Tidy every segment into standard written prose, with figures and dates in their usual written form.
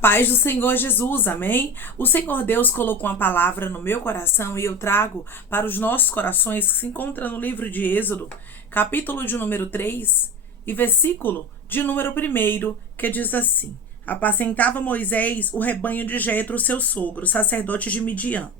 Paz do Senhor Jesus, amém? O Senhor Deus colocou uma palavra no meu coração e eu trago para os nossos corações que se encontra no livro de Êxodo, capítulo de número 3 e versículo de número 1, que diz assim: Apacentava Moisés o rebanho de Jetro, seu sogro, sacerdote de Midian.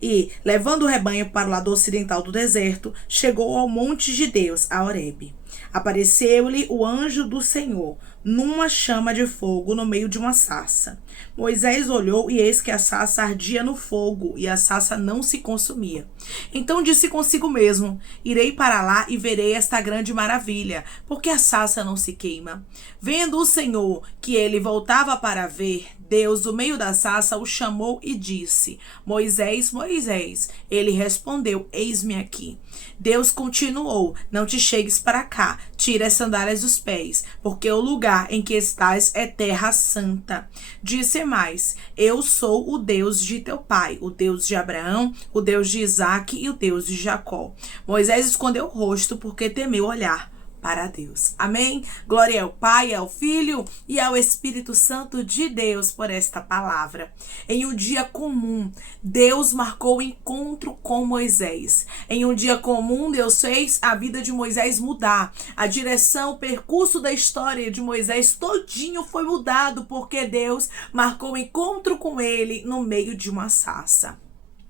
E, levando o rebanho para o lado ocidental do deserto, chegou ao monte de Deus, a Horebe. Apareceu-lhe o anjo do Senhor, numa chama de fogo no meio de uma sarça. Moisés olhou e eis que a sarça ardia no fogo e a sarça não se consumia. Então disse consigo mesmo: irei para lá e verei esta grande maravilha, porque a sarça não se queima. Vendo o Senhor que ele voltava para ver, Deus, do meio da sarça, o chamou e disse: Moisés, Moisés. Ele respondeu: eis-me aqui. Deus continuou: não te chegues para cá, tira as sandálias dos pés, porque o lugar em que estás é terra santa. Disse mais: eu sou o Deus de teu pai, o Deus de Abraão, o Deus de Isaque e o Deus de Jacó. Moisés escondeu o rosto porque temeu olhar para Deus. Amém? Glória ao Pai, ao Filho e ao Espírito Santo de Deus por esta palavra. Em um dia comum, Deus marcou o encontro com Moisés. Em um dia comum, Deus fez a vida de Moisés mudar. A direção, o percurso da história de Moisés todinho foi mudado porque Deus marcou o encontro com ele no meio de uma sarça.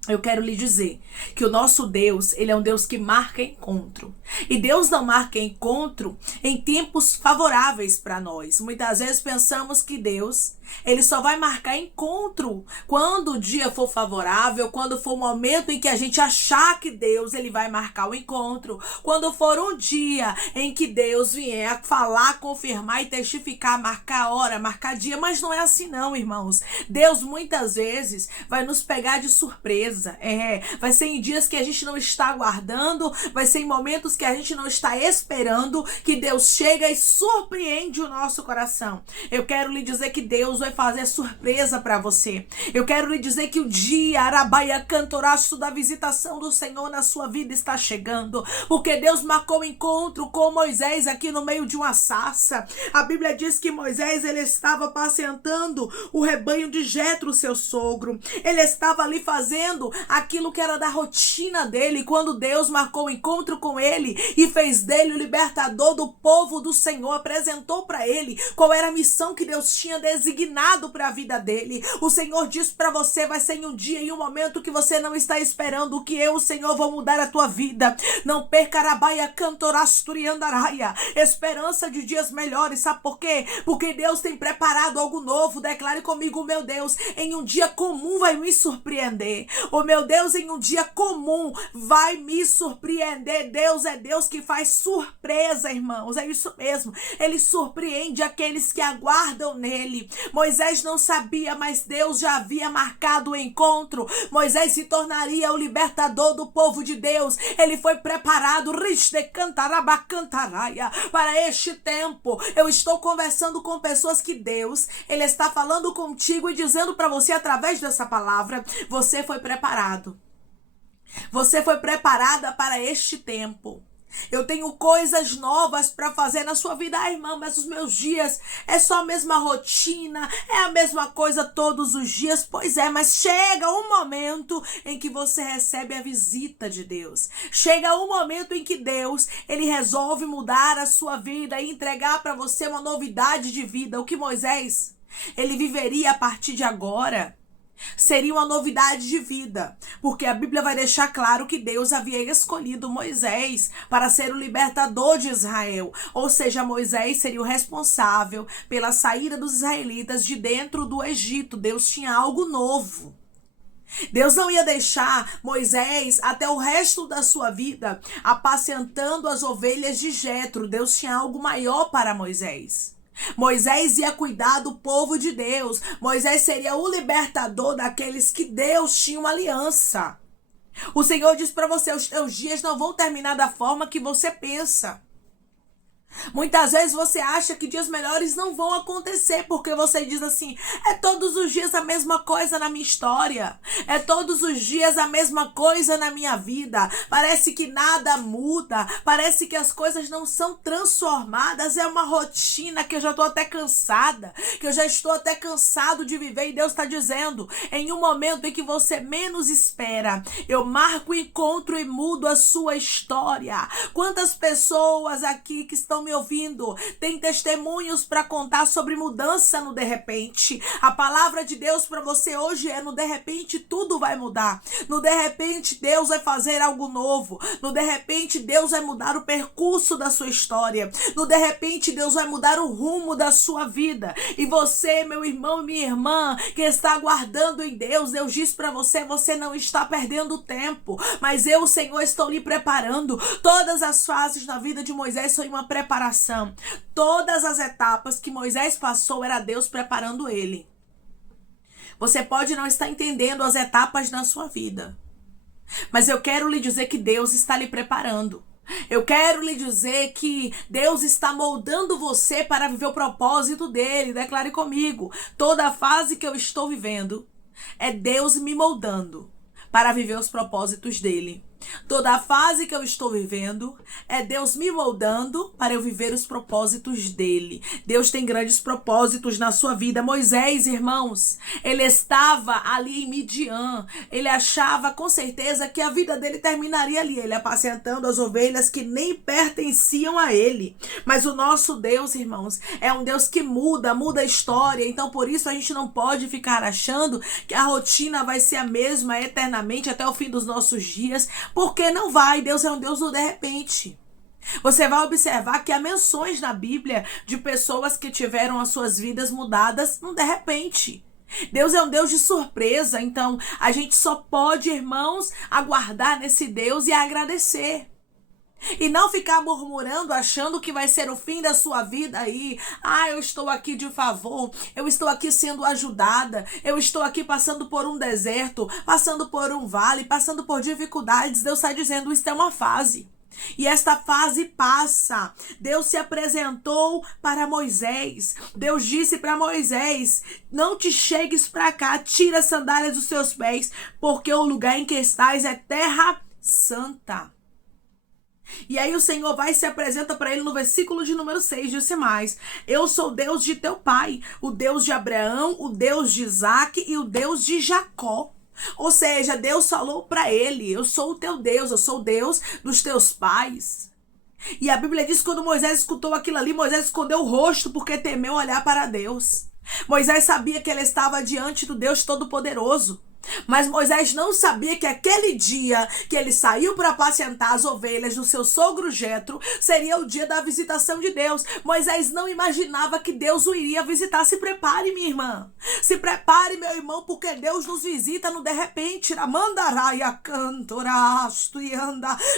Eu quero lhe dizer que o nosso Deus, ele é um Deus que marca encontro. E Deus não marca encontro em tempos favoráveis para nós. Muitas vezes pensamos que Deus, ele só vai marcar encontro quando o dia for favorável, quando for o momento em que a gente achar que Deus, ele vai marcar o encontro. Quando for um dia em que Deus vier falar, confirmar e testificar, marcar hora, marcar dia. Mas não é assim não, irmãos. Deus muitas vezes vai nos pegar de surpresa. Vai ser em dias que a gente não está aguardando, vai ser em momentos que a gente não está esperando, que Deus chega e surpreende o nosso coração. Eu quero lhe dizer que Deus vai fazer surpresa para você. Eu quero lhe dizer que o dia Arabaia Cantoraço da visitação do Senhor na sua vida está chegando, porque Deus marcou o encontro com Moisés aqui no meio de uma sarça. A Bíblia diz que Moisés, ele estava apacentando o rebanho de Jetro, seu sogro. Ele estava ali fazendo aquilo que era da rotina dele, quando Deus marcou o encontro com ele e fez dele o libertador do povo do Senhor, apresentou para ele qual era a missão que Deus tinha designado para a vida dele. O Senhor disse para você: vai ser em um dia e um momento que você não está esperando, que eu, o Senhor, vou mudar a tua vida. Não perca Arabaia Cantorasturiandaraia, esperança de dias melhores. Sabe por quê? Porque Deus tem preparado algo novo. Declare comigo: meu Deus, em um dia comum vai me surpreender. Oh, meu Deus, em um dia comum vai me surpreender. Deus é Deus que faz surpresa, irmãos. É isso mesmo. Ele surpreende aqueles que aguardam nele. Moisés não sabia, mas Deus já havia marcado o encontro. Moisés se tornaria o libertador do povo de Deus. Ele foi preparado para este tempo. Eu estou conversando com pessoas que Deus, ele está falando contigo e dizendo para você através dessa palavra: você foi preparado. Você foi preparada para este tempo. Eu tenho coisas novas para fazer na sua vida. Irmã, mas os meus dias é só a mesma rotina, é a mesma coisa todos os dias. Pois é, mas chega um momento em que você recebe a visita de Deus. Chega um momento em que Deus, ele resolve mudar a sua vida e entregar para você uma novidade de vida. O que Moisés, ele viveria a partir de agora seria uma novidade de vida, porque a Bíblia vai deixar claro que Deus havia escolhido Moisés para ser o libertador de Israel. Ou seja, Moisés seria o responsável pela saída dos israelitas de dentro do Egito. Deus tinha algo novo. Deus não ia deixar Moisés até o resto da sua vida apacentando as ovelhas de Jetro. Deus tinha algo maior para Moisés. Moisés ia cuidar do povo de Deus. Moisés seria o libertador daqueles que Deus tinha uma aliança. O Senhor diz para você: os teus dias não vão terminar da forma que você pensa. Muitas vezes você acha que dias melhores não vão acontecer, porque você diz assim: é todos os dias a mesma coisa na minha história, é todos os dias a mesma coisa na minha vida, parece que nada muda, parece que as coisas não são transformadas, é uma rotina que eu já estou até cansada, que eu já estou até cansado de viver. E Deus está dizendo: em um momento em que você menos espera, eu marco o encontro e mudo a sua história. Quantas pessoas aqui que estão me ouvindo têm testemunhos para contar sobre mudança no de repente? A palavra de Deus para você hoje é: no de repente tudo vai mudar, no de repente Deus vai fazer algo novo, no de repente Deus vai mudar o percurso da sua história, no de repente Deus vai mudar o rumo da sua vida. E você, meu irmão e minha irmã, que está aguardando em Deus, Deus diz para você: você não está perdendo tempo, mas eu, o Senhor, estou lhe preparando. Todas as fases na vida de Moisés foi uma preparação. Todas as etapas que Moisés passou era Deus preparando ele. Você pode não estar entendendo as etapas na sua vida, mas eu quero lhe dizer que Deus está lhe preparando. Eu quero lhe dizer que Deus está moldando você para viver o propósito dele. Declare comigo: toda a fase que eu estou vivendo é Deus me moldando para viver os propósitos dele. Toda a fase que eu estou vivendo é Deus me moldando para eu viver os propósitos dele. Deus tem grandes propósitos na sua vida. Moisés, irmãos, ele estava ali em Midian. Ele achava com certeza que a vida dele terminaria ali, ele apacentando as ovelhas que nem pertenciam a ele. Mas o nosso Deus, irmãos, é um Deus que muda a história. Então por isso a gente não pode ficar achando que a rotina vai ser a mesma eternamente até o fim dos nossos dias, porque não vai. Deus é um Deus do de repente. Você vai observar que há menções na Bíblia de pessoas que tiveram as suas vidas mudadas no de repente. Deus é um Deus de surpresa, então a gente só pode, irmãos, aguardar nesse Deus e agradecer. E não ficar murmurando, achando que vai ser o fim da sua vida aí. Eu estou aqui de favor, eu estou aqui sendo ajudada, eu estou aqui passando por um deserto, passando por um vale, passando por dificuldades. Deus está dizendo: isso é uma fase. E esta fase passa. Deus se apresentou para Moisés. Deus disse para Moisés: não te chegues para cá, tira as sandálias dos seus pés, porque o lugar em que estás é terra santa. E aí o Senhor vai e se apresenta para ele no versículo de número 6, disse mais: eu sou o Deus de teu pai, o Deus de Abraão, o Deus de Isaac e o Deus de Jacó. Ou seja, Deus falou para ele: eu sou o teu Deus, eu sou o Deus dos teus pais. E a Bíblia diz que quando Moisés escutou aquilo ali, Moisés escondeu o rosto porque temeu olhar para Deus. Moisés sabia que ele estava diante do Deus Todo-Poderoso. Mas Moisés não sabia que aquele dia que ele saiu para apacentar as ovelhas do seu sogro Jetro seria o dia da visitação de Deus. Moisés não imaginava que Deus o iria visitar. Se prepare, minha irmã. Se prepare, meu irmão, porque Deus nos visita no de repente.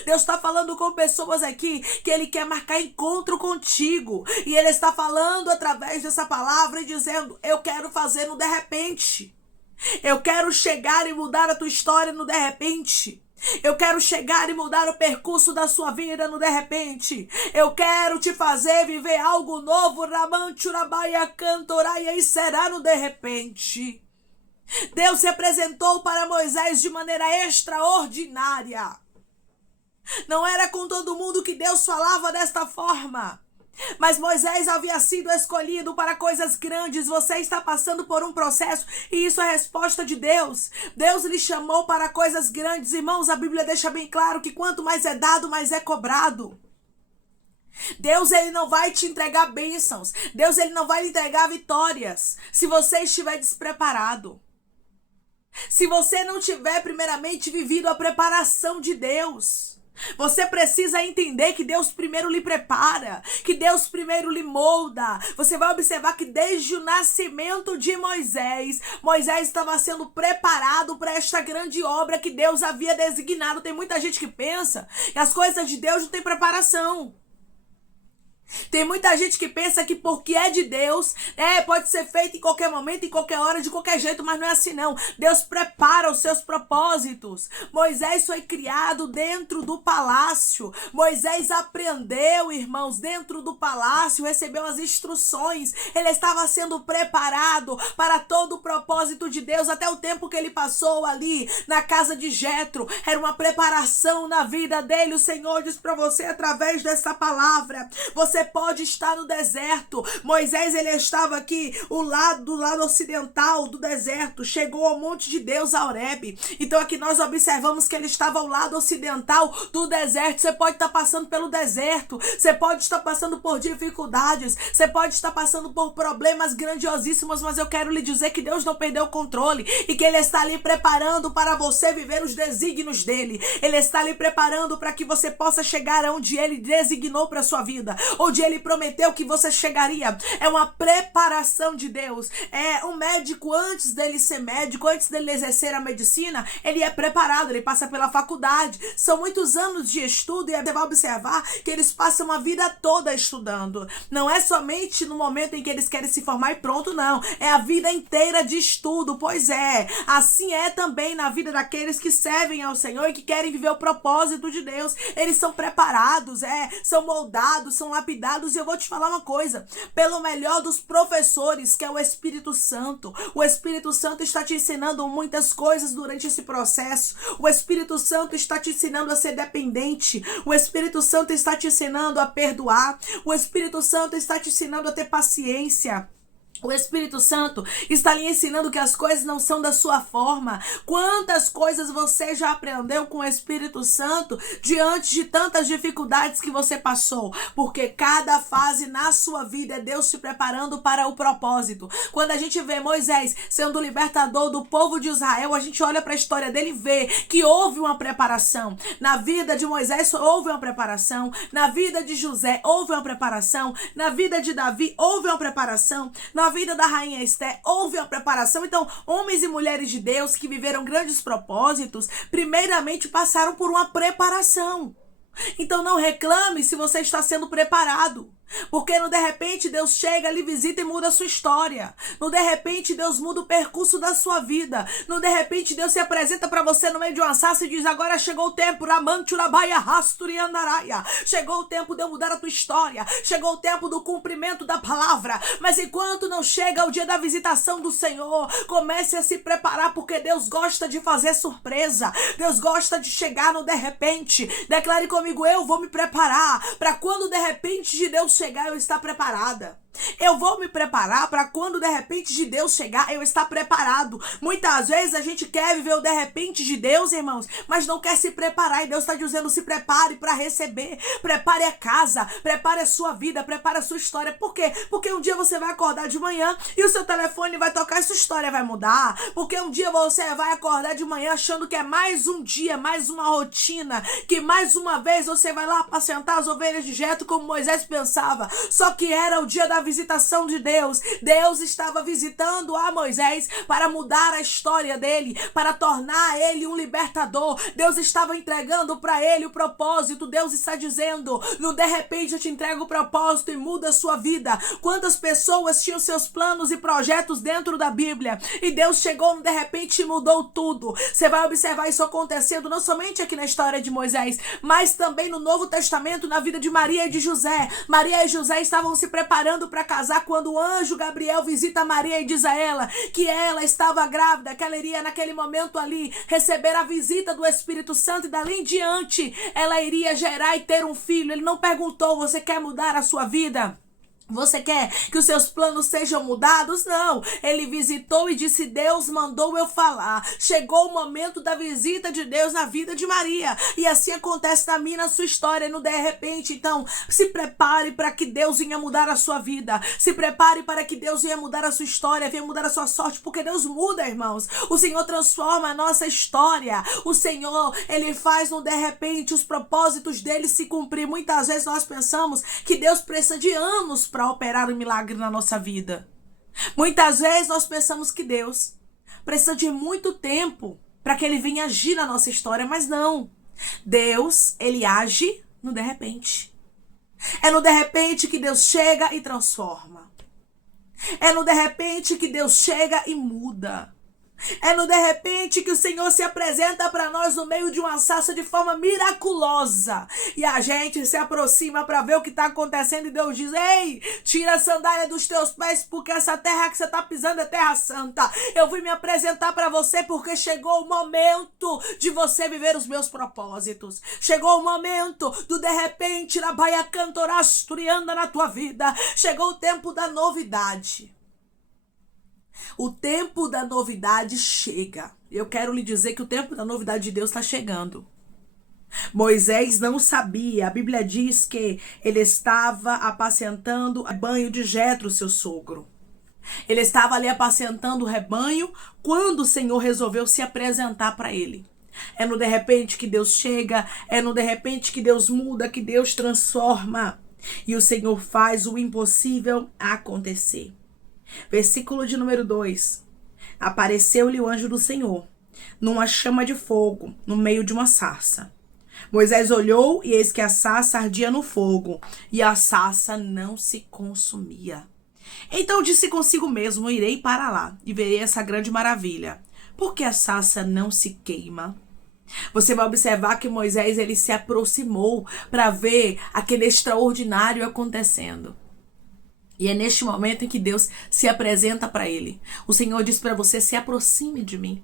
Deus está falando com pessoas aqui que ele quer marcar encontro contigo. E ele está falando através dessa palavra e dizendo: eu quero fazer no de repente. Eu quero chegar e mudar a tua história no de repente. Eu quero chegar e mudar o percurso da sua vida no de repente. Eu quero te fazer viver algo novo. Ramanchurabaia cantoraia, e será no de repente. Deus se apresentou para Moisés de maneira extraordinária. Não era com todo mundo que Deus falava desta forma. Mas Moisés havia sido escolhido para coisas grandes. Você está passando por um processo e isso é a resposta de Deus. Deus lhe chamou para coisas grandes. Irmãos, a Bíblia deixa bem claro que quanto mais é dado, mais é cobrado. Deus, ele não vai te entregar bênçãos. Deus, ele não vai lhe entregar vitórias se você estiver despreparado. Se você não tiver primeiramente vivido a preparação de Deus. Você precisa entender que Deus primeiro lhe prepara, que Deus primeiro lhe molda. Você vai observar que desde o nascimento de Moisés, Moisés estava sendo preparado para esta grande obra que Deus havia designado. Tem muita gente que pensa que as coisas de Deus não têm preparação. Tem muita gente que pensa que porque é de Deus, pode ser feito em qualquer momento, em qualquer hora, de qualquer jeito, mas não é assim não. Deus prepara os seus propósitos. Moisés foi criado dentro do palácio. Moisés aprendeu, irmãos, dentro do palácio, recebeu as instruções. Ele estava sendo preparado para todo o propósito de Deus, até o tempo que ele passou ali na casa de Jetro. Era uma preparação na vida dele. O Senhor diz para você através dessa palavra: você pode estar no deserto. Moisés, ele estava aqui do lado ocidental do deserto, chegou ao monte de Deus, a Horebe. Então aqui nós observamos que ele estava ao lado ocidental do deserto. Você pode estar passando pelo deserto, você pode estar passando por dificuldades, você pode estar passando por problemas grandiosíssimos, mas eu quero lhe dizer que Deus não perdeu o controle e que ele está ali preparando para você viver os desígnios dele. Ele está ali preparando para que você possa chegar aonde ele designou para sua vida, onde ele prometeu que você chegaria. É uma preparação de Deus. Um médico, antes dele ser médico, antes dele exercer a medicina, ele é preparado, ele passa pela faculdade. São muitos anos de estudo e você vai observar que eles passam a vida toda estudando. Não é somente no momento em que eles querem se formar e pronto, não. É a vida inteira de estudo. Pois é, assim é também na vida daqueles que servem ao Senhor e que querem viver o propósito de Deus. Eles são preparados, são moldados, são lapidados. E eu vou te falar uma coisa: pelo melhor dos professores, que é o Espírito Santo. O Espírito Santo está te ensinando muitas coisas durante esse processo. O Espírito Santo está te ensinando a ser dependente. O Espírito Santo está te ensinando a perdoar. O Espírito Santo está te ensinando a ter paciência. O Espírito Santo está lhe ensinando que as coisas não são da sua forma. Quantas coisas você já aprendeu com o Espírito Santo diante de tantas dificuldades que você passou? Porque cada fase na sua vida é Deus te preparando para o propósito. Quando a gente vê Moisés sendo o libertador do povo de Israel, a gente olha para a história dele e vê que houve uma preparação. Na vida de Moisés houve uma preparação. Na vida de José houve uma preparação. Na vida de Davi houve uma preparação. Na vida da rainha Esther houve uma preparação. Então, homens e mulheres de Deus que viveram grandes propósitos, primeiramente passaram por uma preparação. Então não reclame se você está sendo preparado. Porque no de repente Deus chega, lhe visita e muda a sua história. No de repente Deus muda o percurso da sua vida. No de repente Deus se apresenta para você no meio de uma sarça e diz: agora chegou o tempo, chegou o tempo de eu mudar a tua história. Chegou o tempo do cumprimento da palavra. Mas enquanto não chega o dia da visitação do Senhor, comece a se preparar, porque Deus gosta de fazer surpresa. Deus gosta de chegar no de repente. Declare comigo: eu vou me preparar para quando de repente de Deus chegar, eu estar preparada. Eu vou me preparar para quando de repente de Deus chegar, eu estar preparado. Muitas vezes a gente quer viver o de repente de Deus, irmãos, mas não quer se preparar. E Deus está dizendo: se prepare para receber. Prepare a casa, prepare a sua vida, prepare a sua história. Por quê? Porque um dia você vai acordar de manhã e o seu telefone vai tocar e sua história vai mudar. Porque um dia você vai acordar de manhã achando que é mais um dia, mais uma rotina, que mais uma vez você vai lá apacentar as ovelhas de Jetro, como Moisés pensava. Só que era o dia da visitação de Deus. Deus estava visitando a Moisés para mudar a história dele, para tornar ele um libertador. Deus estava entregando para ele o propósito. Deus está dizendo: no de repente eu te entrego o propósito e muda a sua vida. Quantas pessoas tinham seus planos e projetos dentro da Bíblia e Deus chegou no de repente e mudou tudo. Você vai observar isso acontecendo não somente aqui na história de Moisés, mas também no Novo Testamento, na vida de Maria e de José. Maria e José estavam se preparando para casar quando o anjo Gabriel visita Maria e diz a ela que ela estava grávida, que ela iria naquele momento ali receber a visita do Espírito Santo e dali em diante ela iria gerar e ter um filho. Ele não perguntou: você quer mudar a sua vida? Você quer que os seus planos sejam mudados? Não. Ele visitou e disse: Deus mandou eu falar. Chegou o momento da visita de Deus na vida de Maria. E assim acontece na minha e na sua história, no de repente. Então, se prepare para que Deus venha mudar a sua vida. Se prepare para que Deus venha mudar a sua história, venha mudar a sua sorte, porque Deus muda, irmãos. O Senhor transforma a nossa história. O Senhor, Ele faz no de repente os propósitos dele se cumprir. Muitas vezes nós pensamos que Deus precisa de anos para operar um milagre na nossa vida. Muitas vezes nós pensamos que Deus precisa de muito tempo para que Ele venha agir na nossa história, mas não. Deus, Ele age no de repente. É no de repente que Deus chega e transforma. É no de repente que Deus chega e muda. É no de repente que o Senhor se apresenta para nós no meio de uma sarça de forma miraculosa. E a gente se aproxima para ver o que está acontecendo e Deus diz: ei, tira a sandália dos teus pés, porque essa terra que você está pisando é terra santa. Eu vim me apresentar para você porque chegou o momento de você viver os meus propósitos. Chegou o momento do de repente na baia cantorasturianda na tua vida. Chegou o tempo da novidade. O tempo da novidade chega. Eu quero lhe dizer que o tempo da novidade de Deus está chegando. Moisés não sabia. A Bíblia diz que ele estava apacentando o rebanho de Jetro, seu sogro. Ele estava ali apacentando o rebanho quando o Senhor resolveu se apresentar para ele. É no de repente que Deus chega, é no de repente que Deus muda, que Deus transforma. E o Senhor faz o impossível acontecer. Versículo de número 2. Apareceu-lhe o anjo do Senhor, numa chama de fogo, no meio de uma sarça. Moisés olhou e eis que a sarça ardia no fogo, e a sarça não se consumia. Então disse consigo mesmo: irei para lá, e verei essa grande maravilha. Por que a sarça não se queima? Você vai observar que Moisés ele se aproximou para ver aquele extraordinário acontecendo. E é neste momento em que Deus se apresenta para ele. O Senhor diz para você: se aproxime de mim.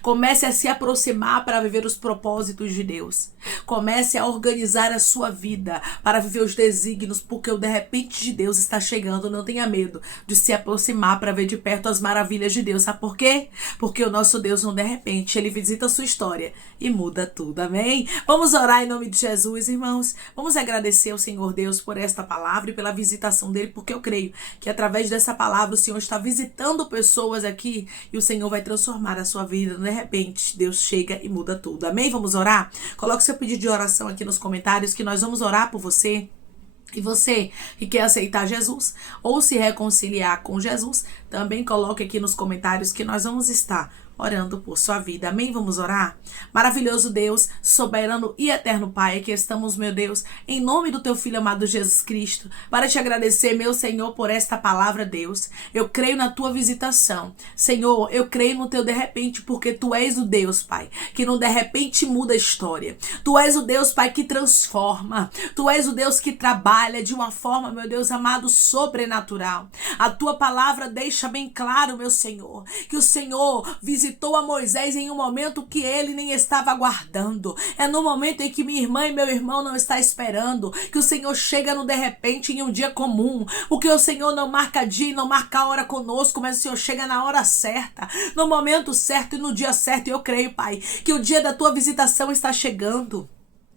Comece a se aproximar para viver os propósitos de Deus. Comece a organizar a sua vida para viver os desígnios, porque o de repente de Deus está chegando. Não tenha medo de se aproximar para ver de perto as maravilhas de Deus. Sabe por quê? Porque o nosso Deus, no de repente, ele visita a sua história e muda tudo. Amém? Vamos orar em nome de Jesus, irmãos. Vamos agradecer ao Senhor Deus por esta palavra e pela visitação dele, porque eu creio que através dessa palavra o Senhor está visitando pessoas aqui e o Senhor vai transformar a sua vida. De repente, Deus chega e muda tudo. Amém? Vamos orar? Coloque seu pedido de oração aqui nos comentários que nós vamos orar por você. E você que quer aceitar Jesus ou se reconciliar com Jesus, também coloque aqui nos comentários que nós vamos estar orando por sua vida. Amém? Vamos orar? Maravilhoso Deus, soberano e eterno Pai, que estamos, meu Deus, em nome do teu Filho amado Jesus Cristo, para te agradecer, meu Senhor, por esta palavra, Deus. Eu creio na tua visitação. Senhor, eu creio no teu de repente, porque tu és o Deus, Pai, que no de repente muda a história. Tu és o Deus, Pai, que transforma. Tu és o Deus que trabalha de uma forma, meu Deus amado, sobrenatural. A tua palavra deixa bem claro, meu Senhor, que o Senhor visitou a Moisés em um momento que ele nem estava aguardando. É no momento em que minha irmã e meu irmão não está esperando, que o Senhor chega no de repente em um dia comum, porque o Senhor não marca dia e não marca hora conosco, mas o Senhor chega na hora certa, no momento certo e no dia certo. E eu creio, Pai, que o dia da tua visitação está chegando.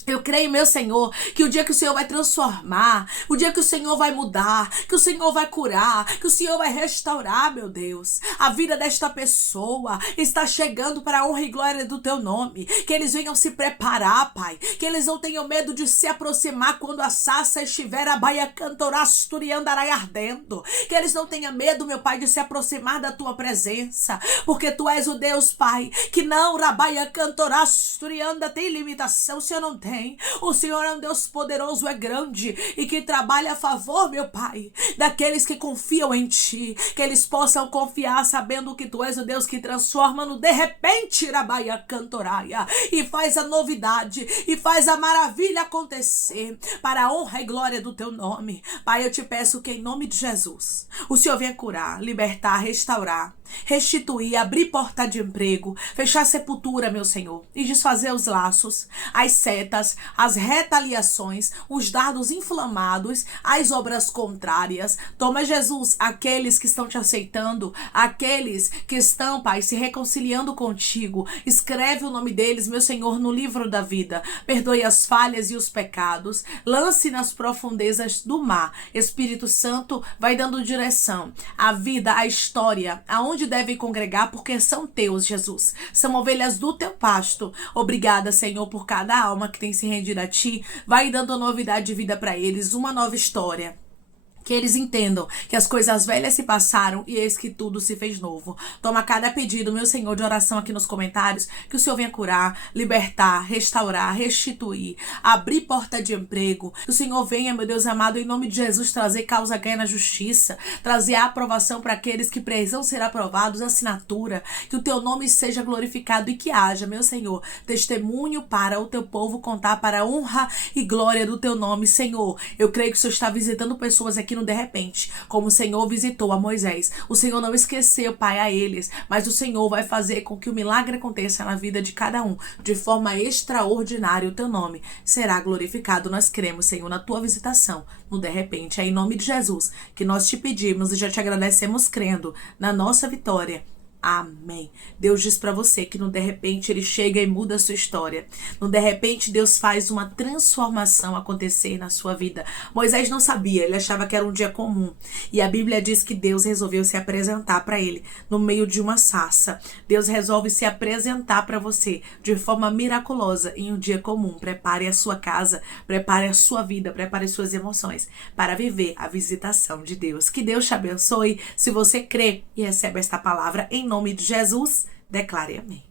Eu creio, meu Senhor, que o dia que o Senhor vai transformar, o dia que o Senhor vai mudar, que o Senhor vai curar, que o Senhor vai restaurar, meu Deus, a vida desta pessoa está chegando para a honra e glória do teu nome. Que eles venham se preparar, Pai, que eles não tenham medo de se aproximar quando a sarça estiver a baia cantorasturiandarai ardendo. Que eles não tenham medo, meu Pai, de se aproximar da tua presença, porque tu és o Deus, Pai, que não rabaia cantorasturianda tem limitação. O Senhor não tem. O Senhor é um Deus poderoso, é grande e que trabalha a favor, meu Pai, daqueles que confiam em Ti, que eles possam confiar sabendo que Tu és o Deus que transforma no de repente rabaia cantoraia e faz a novidade e faz a maravilha acontecer para a honra e glória do Teu nome. Pai, eu te peço que em nome de Jesus o Senhor venha curar, libertar, restaurar, restituir, abrir porta de emprego, fechar sepultura, meu Senhor, e desfazer os laços, as setas, as retaliações, os dardos inflamados, as obras contrárias. Toma, Jesus, aqueles que estão te aceitando, aqueles que estão, Pai, se reconciliando contigo, escreve o nome deles, meu Senhor, no livro da vida. Perdoe as falhas e os pecados, lance nas profundezas do mar. Espírito Santo vai dando direção à vida, à história, aonde devem congregar, porque são teus, Jesus. São ovelhas do teu pasto. Obrigada, Senhor, por cada alma que tem se rendido a Ti. Vai dando novidade de vida para eles, uma nova história. Que eles entendam que as coisas velhas se passaram e eis que tudo se fez novo. Toma cada pedido, meu Senhor, de oração aqui nos comentários, que o Senhor venha curar, libertar, restaurar, restituir, abrir porta de emprego. Que o Senhor venha, meu Deus amado, em nome de Jesus, trazer causa ganha na justiça, trazer a aprovação para aqueles que precisam ser aprovados, assinatura. Que o teu nome seja glorificado e que haja, meu Senhor, testemunho para o teu povo contar para a honra e glória do teu nome, Senhor. Eu creio que o Senhor está visitando pessoas aqui no de repente, como o Senhor visitou a Moisés. O Senhor não esqueceu, Pai, a eles, mas o Senhor vai fazer com que o milagre aconteça na vida de cada um, de forma extraordinária. O teu nome será glorificado. Nós cremos, Senhor, na tua visitação, no de repente. É em nome de Jesus que nós te pedimos e já te agradecemos, crendo na nossa vitória. Amém. Deus diz para você que no de repente ele chega e muda a sua história. No de repente Deus faz uma transformação acontecer na sua vida. Moisés não sabia, ele achava que era um dia comum. E a Bíblia diz que Deus resolveu se apresentar para ele no meio de uma sarça. Deus resolve se apresentar para você de forma miraculosa em um dia comum. Prepare a sua casa, prepare a sua vida, prepare suas emoções para viver a visitação de Deus. Que Deus te abençoe. Se você crê e recebe esta palavra em nome de Jesus, declare amém.